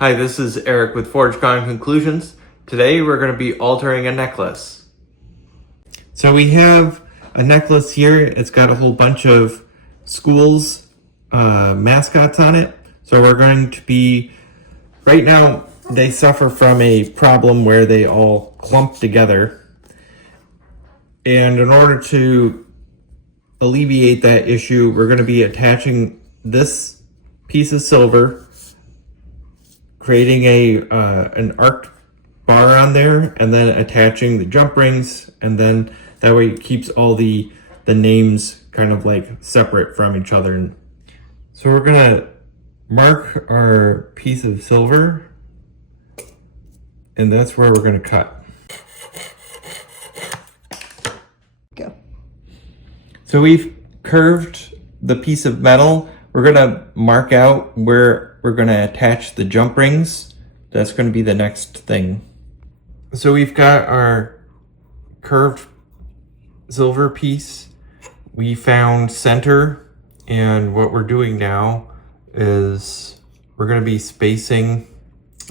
Hi, this is Eric with ForgeCon Conclusions. Today we're going to be altering a necklace. So we have a necklace here. It's got a whole bunch of schools mascots on it. So we're going to be, right now they suffer from a problem where they all clump together. And in order to alleviate that issue, we're going to be attaching this piece of silver, creating an arced bar on there, and then attaching the jump rings, and then that way it keeps all the names kind of like separate from each other. So we're gonna mark our piece of silver, and that's where we're gonna cut. Go. So we've curved the piece of metal. We're gonna mark out where we're gonna attach the jump rings. That's gonna be the next thing. So we've got our curved silver piece. We found center, and what we're doing now is we're gonna be spacing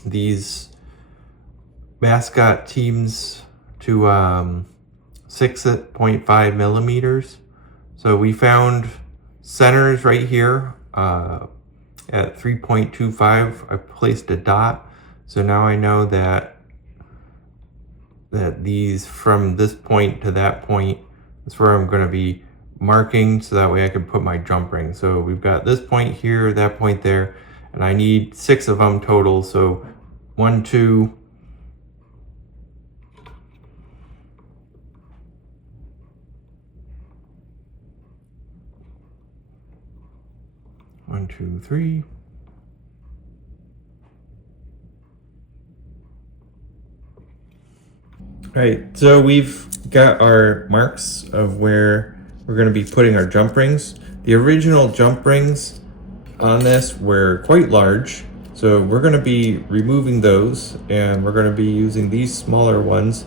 these mascot teams to 6.5 millimeters. So we found centers right here at 3.25. I placed a dot. So now I know that these, from this point to that point, that's where I'm going to be marking, so that way I can put my jump ring. So we've got this point here, that point there, and I need 6 of them total. So 1, 2, 1, 2, 3. Right, so we've got our marks of where we're going to be putting our jump rings. The original jump rings on this were quite large, so we're going to be removing those, and we're going to be using these smaller ones.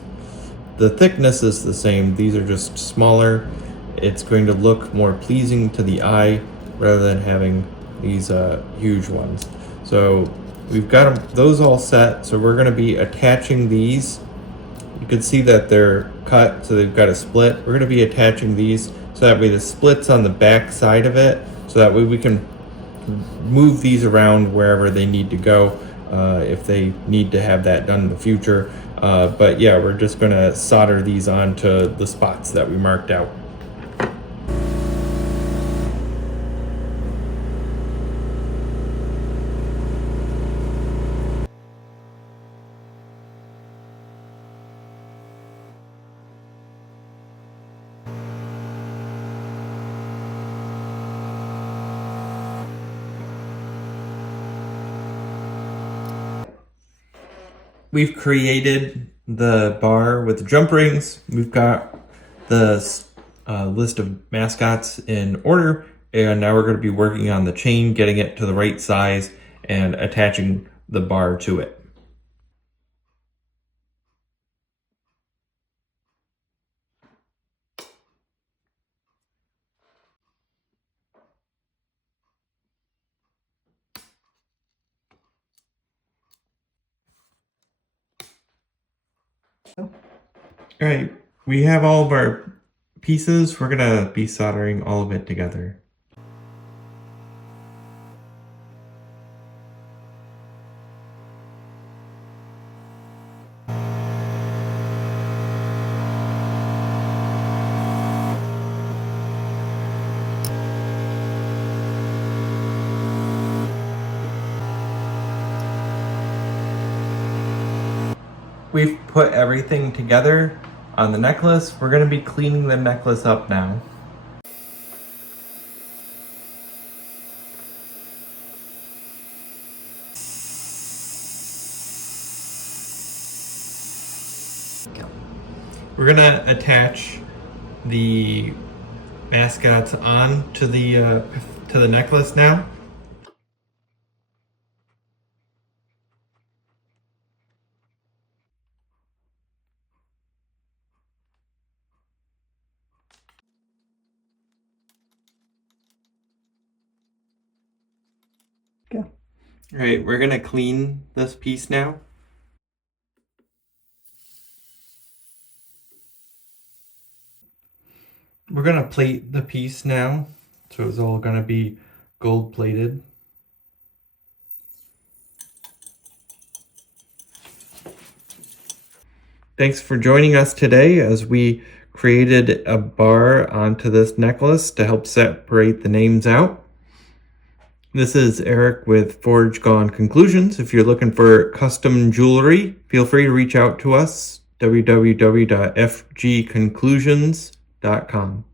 The thickness is the same, these are just smaller. It's going to look more pleasing to the eye rather than having these huge ones. So we've got those all set, so we're going to be attaching these. You can see that they're cut, so they've got a split. We're going to be attaching these so that way the split's on the back side of it, so that way we can move these around wherever they need to go if they need to have that done in the future. But yeah, we're just going to solder these onto the spots that we marked out. We've created the bar with the jump rings. We've got the list of mascots in order, and now we're going to be working on the chain, getting it to the right size, and attaching the bar to it. All right, we have all of our pieces. We're gonna be soldering all of it together. We've put everything together on the necklace. We're gonna be cleaning the necklace up now. We're gonna attach the mascots on to the necklace now. Go. All right, we're gonna clean this piece now. We're gonna plate the piece now, so it's all gonna be gold plated. Thanks for joining us today as we created a bar onto this necklace to help separate the names out. This is Eric with Forge Gone Conclusions. If you're looking for custom jewelry, feel free to reach out to us, www.fgconclusions.com.